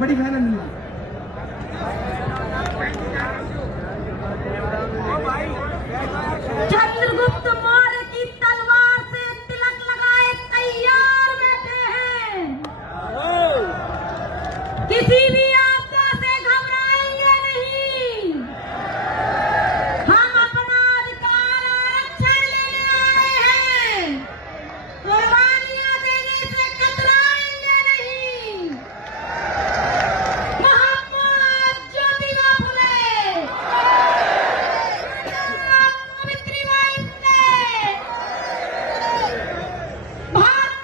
बड़ी बहन नहीं। चंद्रगुप्त मौर्य की तलवार से तिलक लगाए तैयार बैठे हैं। किसी भी आपदा से घबराएंगे नहीं। हम अपना अधिकार आरक्षण लेने आए हैं। कुर्बानियां देने से कतराएंगे नहीं। महात्मा ज्योतिबा फुले, सावित्रीबाई फुले, भारत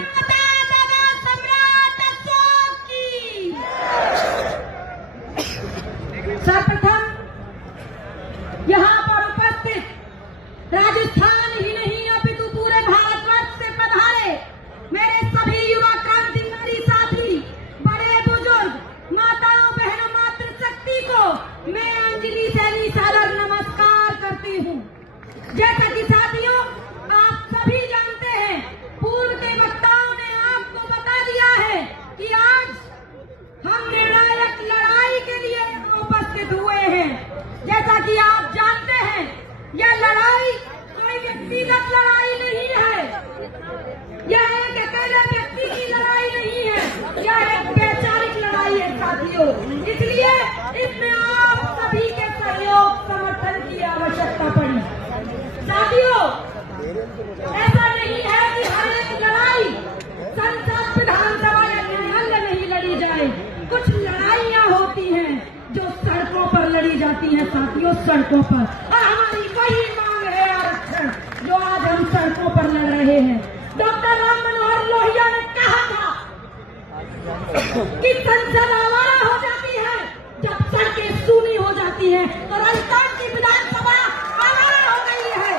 माता दादा सम्राट अशोक की। सर्वप्रथम यहाँ पर उपस्थित राजस्थान ही नहीं अपितु पूरे भारतवर्ष से पधारे मेरे सभी युवा क्रांतिकारी साथी, बड़े बुजुर्ग, माताओं बहनों, मातृशक्ति को मैं अंजलि सैनी सादर नमस्कार करती हूँ। जैसा कि साथियों आप सभी जानते हैं, पूर्व के वक्ताओं ने आपको बता दिया है कि आज हम निर्णायक लड़ाई के लिए उपस्थित हुए हैं। जैसा कि आप जानते हैं, यह लड़ाई कोई व्यक्तिगत लड़ाई नहीं है, यह एक अकेले व्यक्ति की लड़ाई नहीं है, यह एक वैचारिक लड़ाई है साथियों। इसलिए इसमें आप सभी के सहयोग समर्थन की आवश्यकता पड़ी। साथियों, ऐसा नहीं है कि हर एक लड़ाई संसद, विधानसभा या न्यायालय में ही लड़ी जाए। कुछ लड़ाइयाँ होती हैं जो सड़कों पर लड़ी जाती हैं साथियों, सड़कों पर। और हमारी वही मांग है आरक्षण, जो आज हम सड़कों पर लड़ रहे हैं। डॉक्टर राम मनोहर लोहिया ने कहा था कि संसद आवारा हो जाती है जब सड़कें सूनी हो जाती हैं, तो राजस्थान की विधानसभा आवारा हो गई है।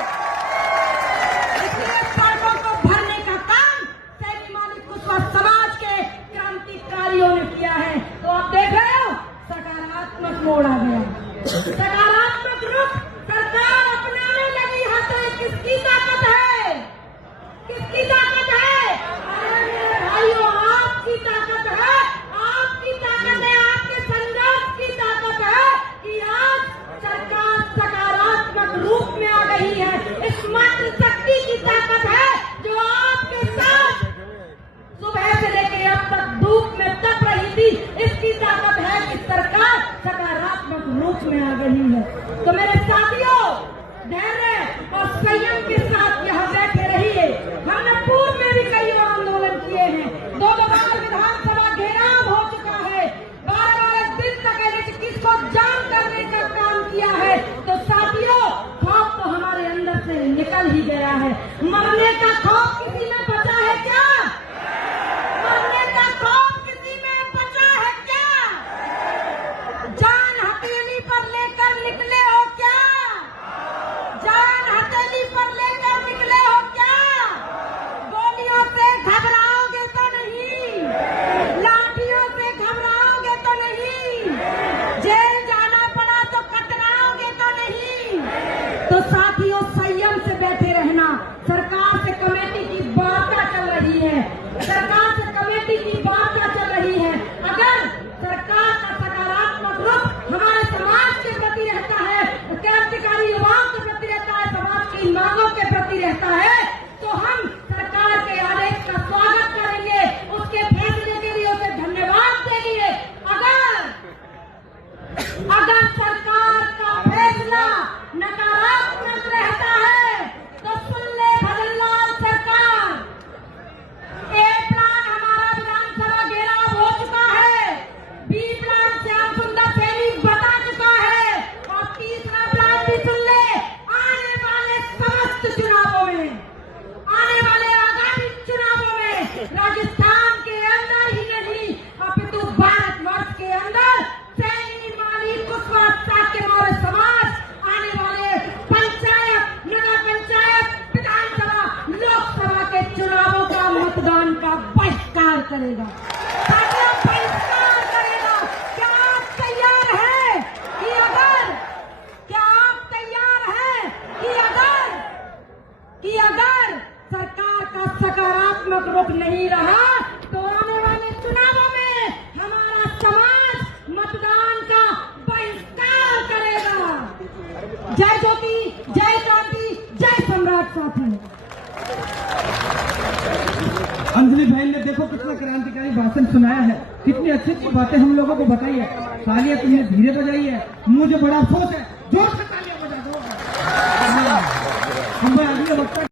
इसलिए सड़कों को भरने का काम सैनी मालिक कुशवाहा समाज के क्रांतिकारियों ने किया है। तो आप देख रहे हो, सकारात्मक मोड़ आ गया, सकारात्मक रुख सरकार अपनाने लगी है। तो किसकी ताकत है? किसकी ताकत है? अरे मेरे भाइयों, आपकी ताकत है, आपकी ताकत जय ज्योति, जय क्रांति, जय सम्राट साथी। अंजलि बहन ने देखो कितना क्रांतिकारी भाषण सुनाया है, कितनी अच्छी अच्छी बातें हम लोगों को बताई है। तालियां तुमने धीरे बजाई है, मुझे बड़ा अफसोस है, जोर से तालियां बजा दो। हम अगले वक्त